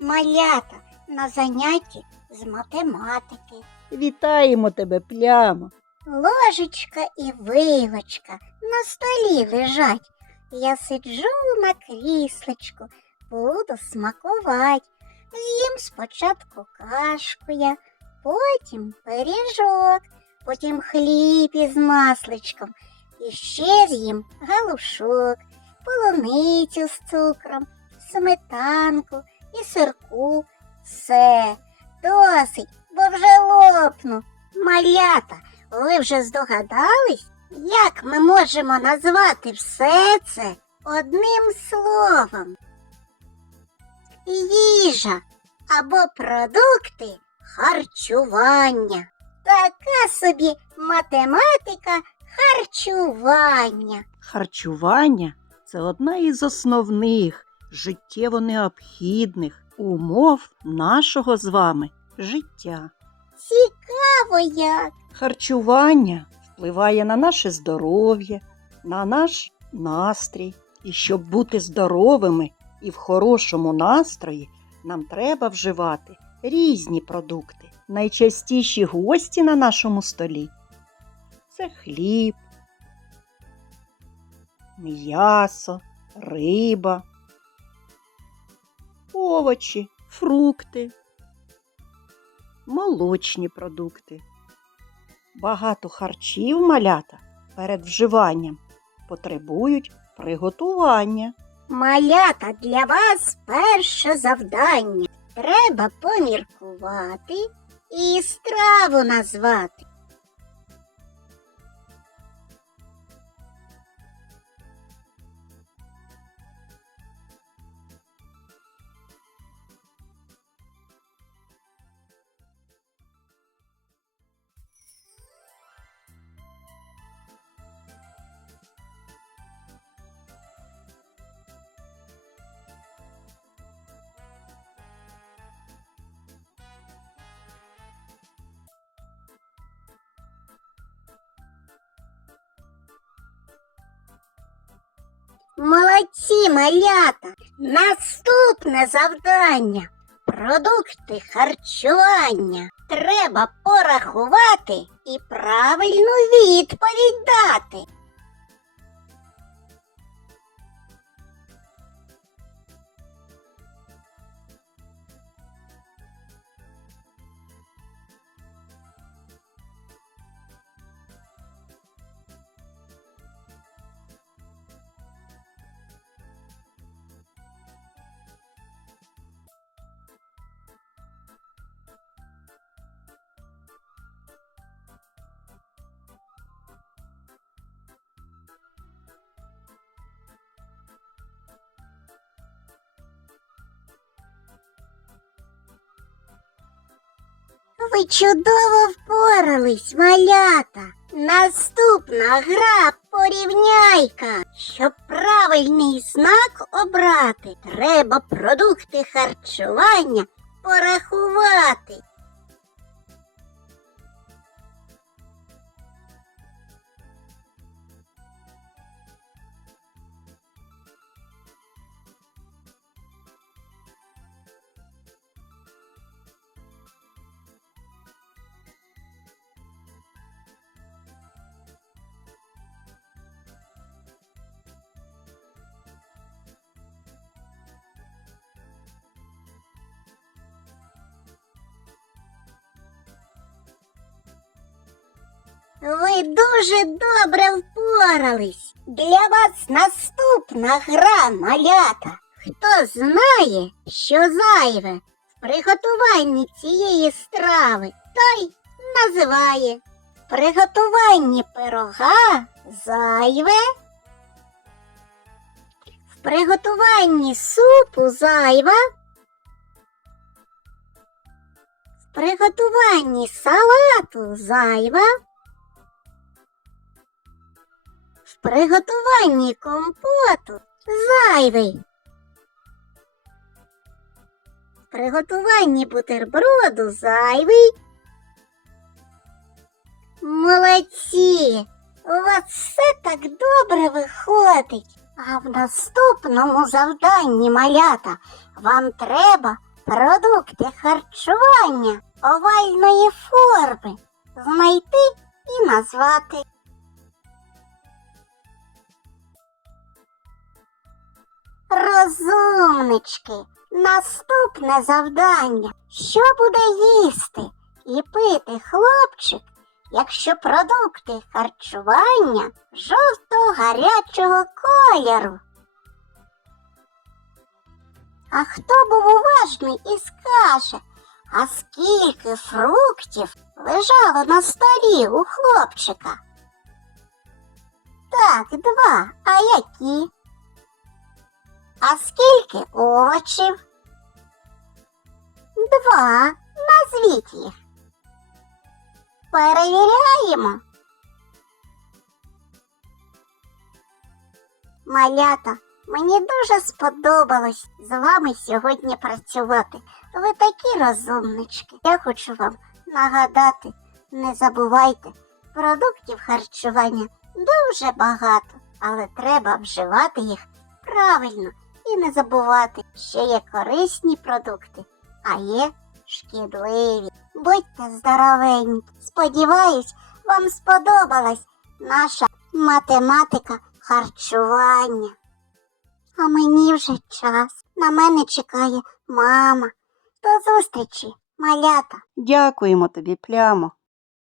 малята на занятті з математики. Вітаємо тебе, плямо. Ложечка і вилочка на столі лежать. Я сиджу на кріслечку, буду смакувати. З'їм спочатку кашку я, потім пиріжок, потім хліб із масличком. І ще з'їм галушок, полуницю з цукром, сметанку і сирку. Все, досить, бо вже лопну. Малята, ви вже здогадались, як ми можемо назвати все це одним словом? Їжа або продукти харчування. Така собі математика харчування. Харчування це одна із основних життєво необхідних умов нашого з вами життя. Цікаво як. Харчування впливає на наше здоров'я, на наш настрій. І щоб бути здоровими і в хорошому настрої, нам треба вживати різні продукти. Найчастіші гості на нашому столі це хліб, м'ясо, риба, овочі, фрукти, молочні продукти. Багато харчів малята перед вживанням потребують приготування. Малята для вас перше завдання. Треба поміркувати і страву назвати. Молодці, малята! Наступне завдання. Продукти харчування. Треба порахувати і правильну відповідь дати. Ви чудово впорались, малята. Наступна гра порівняйка. Щоб правильний знак обрати, треба продукти харчування порахувати. Ви дуже добре впорались. Для вас наступна гра малята. Хто знає, що зайве в приготуванні цієї страви, той називає. В приготуванні пирога зайве. В приготуванні супу зайва. В приготуванні салату зайва. Приготуванні компоту зайвий. В приготуванні бутерброду зайвий. Молодці! У вас все так добре виходить. А в наступному завданні малята вам треба продукти харчування овальної форми знайти і назвати. Розумнички, наступне завдання. Що буде їсти і пити хлопчик, якщо продукти харчування жовто-гарячого кольору? А хто був уважний і скаже, а скільки фруктів лежало на столі у хлопчика? Так, два. А які? А скільки овочів? Два. Назвіть їх. Перевіряємо. Малята, мені дуже сподобалось з вами сьогодні працювати. Ви такі розумнички. Я хочу вам нагадати, не забувайте, продуктів харчування дуже багато, але треба вживати їх правильно і не забувати, що є корисні продукти, а є шкідливі. Будьте здоровенькі. Сподіваюсь, вам сподобалась наша математика харчування. А мені вже час. На мене чекає мама. До зустрічі, малята. Дякуємо тобі, плямо.